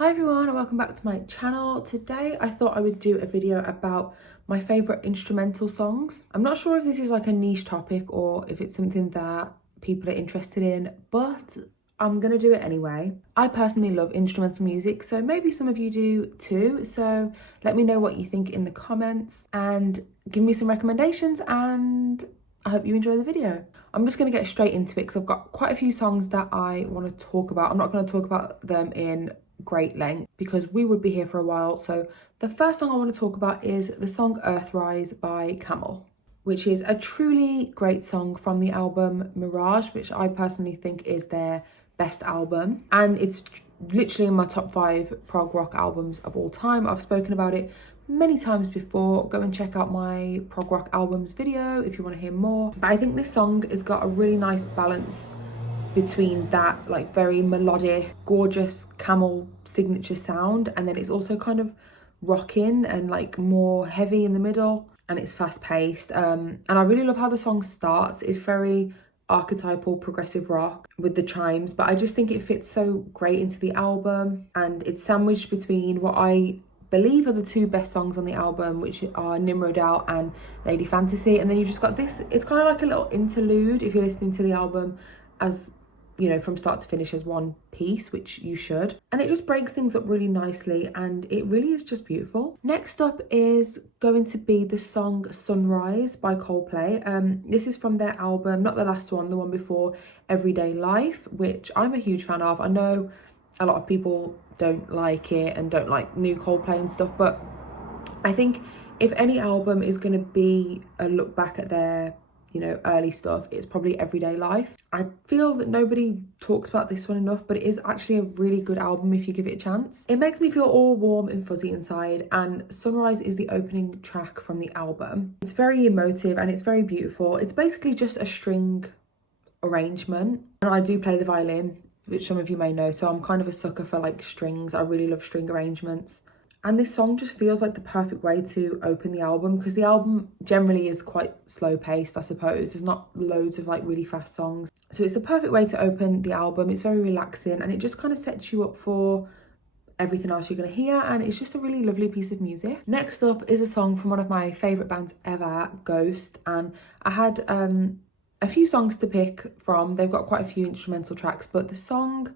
Hi everyone and welcome back to my channel. Today I thought I would do a video about my favourite instrumental songs. I'm not sure if this is like a niche topic or if it's something that people are interested in, but I'm gonna do it anyway. I personally love instrumental music, so maybe some of you do too. So let me know what you think in the comments and give me some recommendations, and I hope you enjoy the video. I'm just gonna get straight into it because I've got quite a few songs that I want to talk about. I'm not gonna talk about them in great length because we would be here for a while. So the first song I want to talk about is the song Earthrise by Camel, which is a truly great song from the album Mirage, which I personally think is their best album, and it's literally in my top 5 prog rock albums of all time. I've spoken about it many times before. Go and check out my prog rock albums video if you want to hear more. But I think this song has got a really nice balance between that like very melodic, gorgeous Camel signature sound, and then it's also kind of rocking and like more heavy in the middle, and it's fast paced. And I really love how the song starts. It's very archetypal progressive rock with the chimes, but I just think it fits so great into the album, and it's sandwiched between what I believe are the 2 best songs on the album, which are Ordeal and Lady Fantasy, and then you just got this, it's kind of like a little interlude if you're listening to the album as, you know, from start to finish as one piece, which you should. And it just breaks things up really nicely, and it really is just beautiful. Next up is going to be the song Sunrise by Coldplay. This is from their album, not the last one, the one before, Everyday Life, which I'm a huge fan of. I know a lot of people don't like it and don't like new Coldplay and stuff, but I think if any album is going to be a look back at their, you know, early stuff, it's probably Everyday Life. I feel that nobody talks about this one enough, but it is actually a really good album if you give it a chance. It makes me feel all warm and fuzzy inside, and Sunrise is the opening track from the album. It's very emotive and it's very beautiful. It's basically just a string arrangement, and I do play the violin, which some of you may know, so I'm kind of a sucker for like strings. I really love string arrangements. And this song just feels like the perfect way to open the album, because the album generally is quite slow paced, I suppose. There's not loads of like really fast songs. So it's the perfect way to open the album. It's very relaxing, and it just kind of sets you up for everything else you're going to hear, and it's just a really lovely piece of music. Next up is a song from one of my favourite bands ever, Ghost, and I had a few songs to pick from. They've got quite a few instrumental tracks, but the song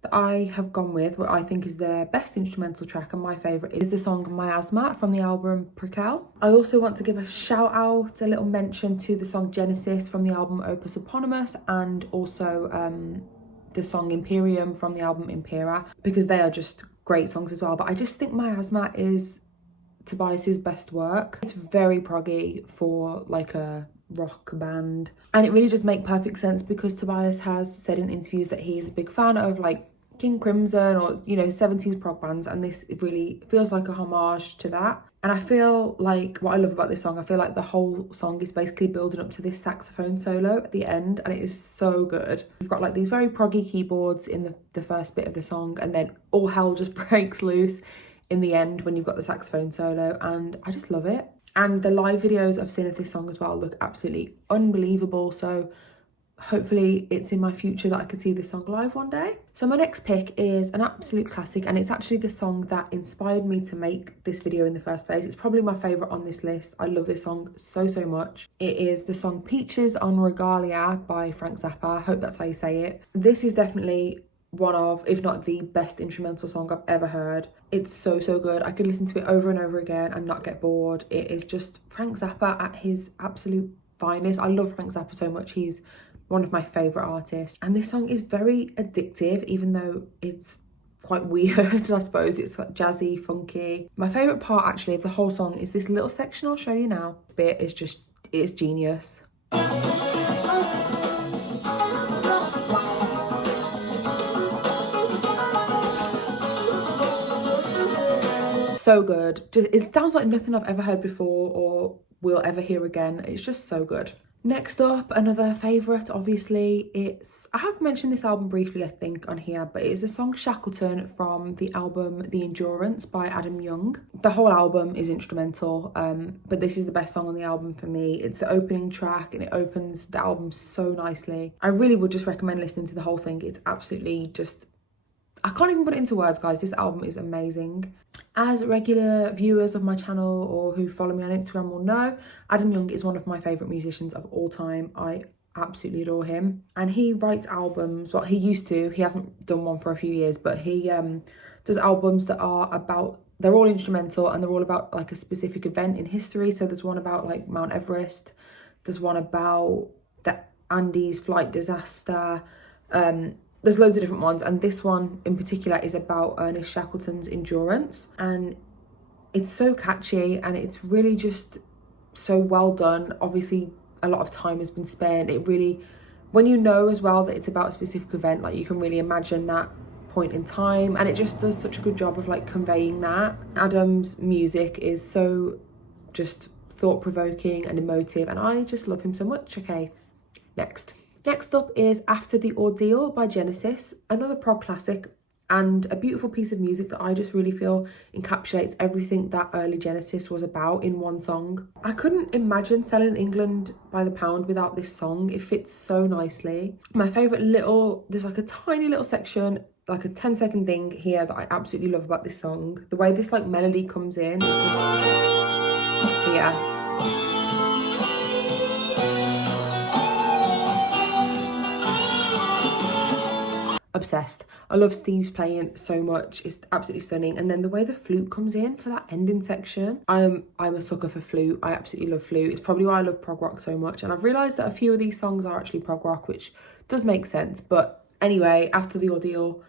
that I have gone with, what I think is their best instrumental track and my favourite, is the song Miasma from the album Regalia. I also want to give a shout out, a little mention to the song Genesis from the album Opus Eponymous, and also the song Imperium from the album Impera, because they are just great songs as well. But I just think Miasma is Tobias's best work. It's very proggy for like a rock band, and it really does make perfect sense because Tobias has said in interviews that he is a big fan of like King Crimson or, you know, 70s prog bands, and this really feels like a homage to that. And I feel like what I love about this song, I feel like the whole song is basically building up to this saxophone solo at the end, and it is so good. You've got like these very proggy keyboards in the first bit of the song, and then all hell just breaks loose in the end when you've got the saxophone solo, and I just love it. And the live videos I've seen of this song as well look absolutely unbelievable, so hopefully it's in my future that I could see this song live one day. So my next pick is an absolute classic, and it's actually the song that inspired me to make this video in the first place. It's probably my favourite on this list. I love this song so much. It is the song Peaches on Regalia by Frank Zappa. I hope that's how you say it. This is definitely one of, if not the best instrumental song I've ever heard. It's so good. I could listen to it over and over again and not get bored. It is just Frank Zappa at his absolute finest. I love Frank Zappa so much. He's one of my favourite artists, and this song is very addictive, even though it's quite weird. I suppose it's like jazzy, funky. My favourite part actually of the whole song is this little section I'll show you now. This bit is just, it's genius. So good. It sounds like nothing I've ever heard before or will ever hear again. It's just so good. Next up, another favourite, obviously, I have mentioned this album briefly, I think, on here, but it is the song Shackleton from the album The Endurance by Adam Young. The whole album is instrumental, but this is the best song on the album for me. It's the opening track and it opens the album so nicely. I really would just recommend listening to the whole thing. It's absolutely just I can't even put it into words, guys. This album is amazing. As regular viewers of my channel or who follow me on Instagram will know, Adam Young is one of my favourite musicians of all time. I absolutely adore him. And he writes albums, well, he used to, he hasn't done one for a few years, but he does albums that are about, they're all instrumental and they're all about like a specific event in history. So there's one about like Mount Everest, there's one about the Andes flight disaster, there's loads of different ones, and this one in particular is about Ernest Shackleton's endurance, and it's so catchy and it's really just so well done. Obviously a lot of time has been spent. It really, when you know as well that it's about a specific event, like you can really imagine that point in time, and it just does such a good job of like conveying that. Adam's music is so just thought-provoking and emotive, and I just love him so much. Okay, Next up is After the Ordeal by Genesis, another prog classic and a beautiful piece of music that I just really feel encapsulates everything that early Genesis was about in one song. I couldn't imagine Selling England by the Pound without this song. It fits so nicely. My favourite there's like a tiny little section, like a 10-second thing here that I absolutely love about this song. The way this like melody comes in, it's just, yeah. Obsessed. I love Steve's playing so much. It's absolutely stunning. And then the way the flute comes in for that ending section, I'm a sucker for flute. I absolutely love flute. It's probably why I love prog rock so much. And I've realised that a few of these songs are actually prog rock, which does make sense. But anyway, After the Ordeal,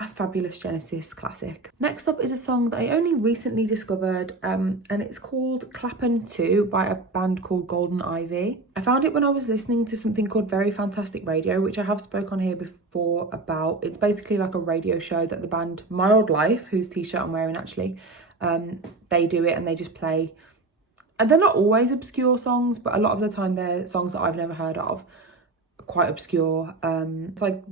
a fabulous Genesis classic. Next up is a song that I only recently discovered, and it's called Clapham 2 by a band called Golden Ivy. I found it when I was listening to something called Very Fantastic Radio, which I have spoke on here before about. It's basically like a radio show that the band Mildlife, whose t-shirt I'm wearing actually, they do it and they just play. And they're not always obscure songs, but a lot of the time they're songs that I've never heard of, quite obscure. It's like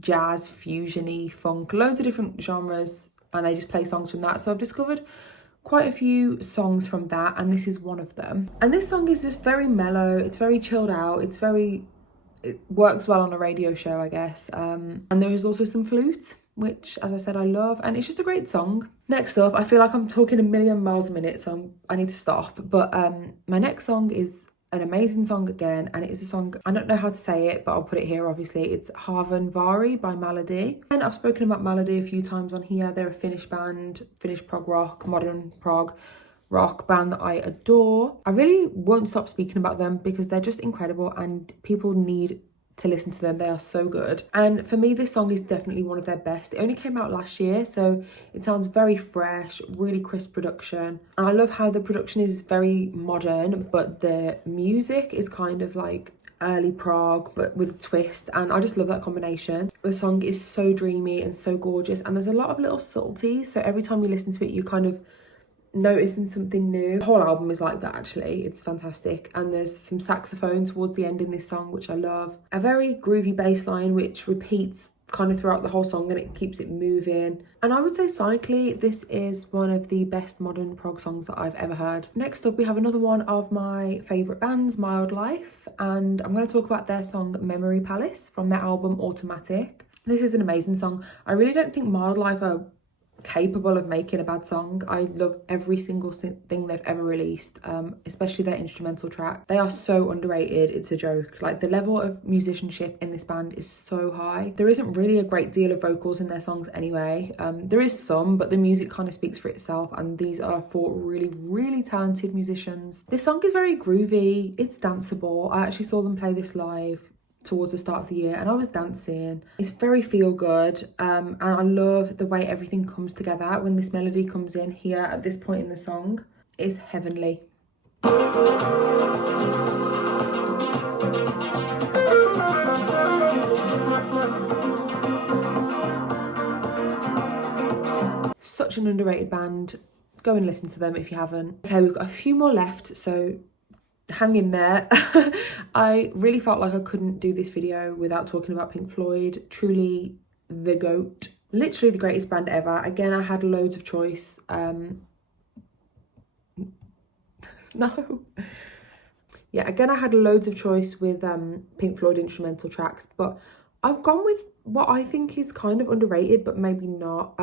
jazz, fusiony, funk, loads of different genres, and they just play songs from that. So I've discovered quite a few songs from that, and this is one of them. And this song is just very mellow, it's very chilled out, it works well on a radio show, I guess. And there is also some flute, which, as I said, I love, and it's just a great song. Next up, I feel like I'm talking a million miles a minute, so I need to stop. But my next song is an amazing song again, and it is a song, I don't know how to say it, but I'll put it here obviously. It's Harvan Vari by Malady. And I've spoken about Malady a few times on here. They're a Finnish band, Finnish prog rock, modern prog rock band that I adore. I really won't stop speaking about them because they're just incredible and people need to listen to them. They are so good. And for me, this song is definitely one of their best. It only came out last year, so it sounds very fresh, really crisp production. And I love how the production is very modern, but the music is kind of like early prog, but with a twist. And I just love that combination. The song is so dreamy and so gorgeous, and there's a lot of little subtleties. So every time you listen to it, you kind of noticing something new. The whole album is like that actually. It's fantastic, and there's some saxophone towards the end in this song which I love. A very groovy bass line which repeats kind of throughout the whole song and it keeps it moving. And I would say sonically this is one of the best modern prog songs that I've ever heard. Next up we have another one of my favourite bands, Mildlife, and I'm going to talk about their song Memory Palace from their album Automatic. This is an amazing song. I really don't think Mildlife are capable of making a bad song. I love every single thing they've ever released, especially their instrumental track. They are so underrated, it's a joke. Like, the level of musicianship in this band is so high. There isn't really a great deal of vocals in their songs anyway. There is some, but the music kind of speaks for itself, and these are for really, really talented musicians. This song is very groovy, it's danceable. I actually saw them play this live towards the start of the year and I was dancing. It's very feel good, and I love the way everything comes together when this melody comes in here at this point in the song. It's heavenly. Such an underrated band. Go and listen to them if you haven't. Okay, we've got a few more left, so hang in there. I really felt like I couldn't do this video without talking about Pink Floyd. Truly the GOAT. Literally the greatest band ever. Again, I had loads of choice. No. Yeah, again, I had loads of choice with Pink Floyd instrumental tracks, but I've gone with what I think is kind of underrated, but maybe not.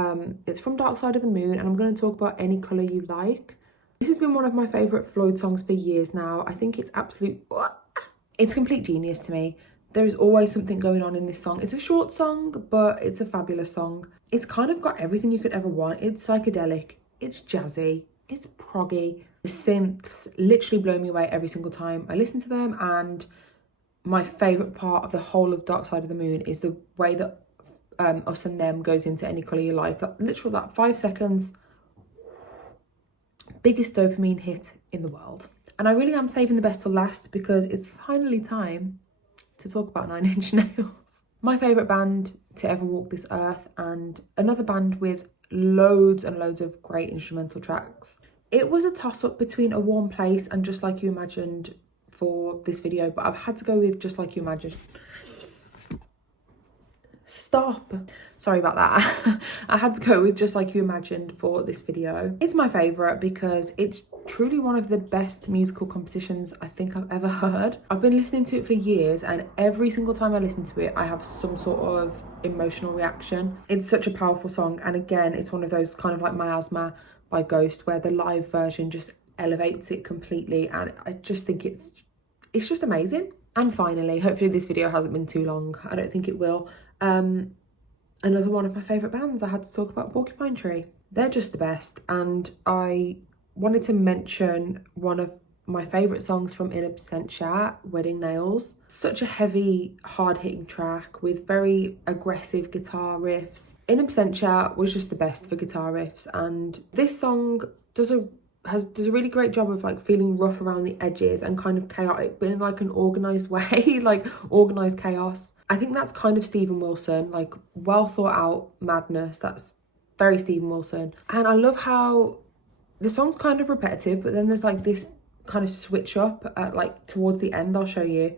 It's from Dark Side of the Moon, and I'm going to talk about Any Colour You Like. This has been one of my favourite Floyd songs for years now. I think it's it's complete genius to me. There is always something going on in this song. It's a short song, but it's a fabulous song. It's kind of got everything you could ever want. It's psychedelic, it's jazzy, it's proggy. The synths literally blow me away every single time I listen to them, and my favourite part of the whole of Dark Side of the Moon is the way that Us and Them goes into Any Colour You Like. Literally that 5 seconds, biggest dopamine hit in the world. And I really am saving the best till last because it's finally time to talk about Nine Inch Nails. My favourite band to ever walk this earth, and another band with loads and loads of great instrumental tracks. It was a toss-up between A Warm Place and Just Like You Imagined for this video, but I've had to go with Just Like You Imagined. Stop. Sorry about that. I had to go with Just Like You Imagined for this video. It's my favourite because it's truly one of the best musical compositions I think I've ever heard. I've been listening to it for years, and every single time I listen to it, I have some sort of emotional reaction. It's such a powerful song, and again, it's one of those kind of like Miasma by Ghost, where the live version just elevates it completely, and I just think it's just amazing. And finally, hopefully this video hasn't been too long. I don't think it will. Another one of my favourite bands, I had to talk about Porcupine Tree. They're just the best, and I wanted to mention one of my favourite songs from In Absentia, Wedding Nails. Such a heavy, hard-hitting track with very aggressive guitar riffs. In Absentia was just the best for guitar riffs, and this song does a really great job of like feeling rough around the edges and kind of chaotic, but in like an organised way, like organised chaos. I think that's kind of Steven Wilson, like well thought out madness. That's very Steven Wilson. And I love how the song's kind of repetitive, but then there's like this kind of switch up at like towards the end. I'll show you.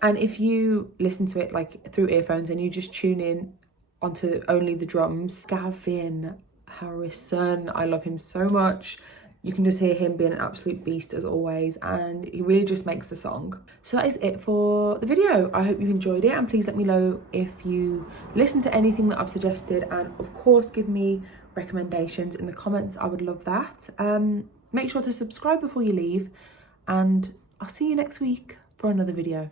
And if you listen to it like through earphones and you just tune in onto only the drums, Gavin Harrison, I love him so much. You can just hear him being an absolute beast as always, and he really just makes the song. So that is it for the video. I hope you enjoyed it, and please let me know if you listen to anything that I've suggested, and of course give me recommendations in the comments. I would love that. Make sure to subscribe before you leave, and I'll see you next week for another video.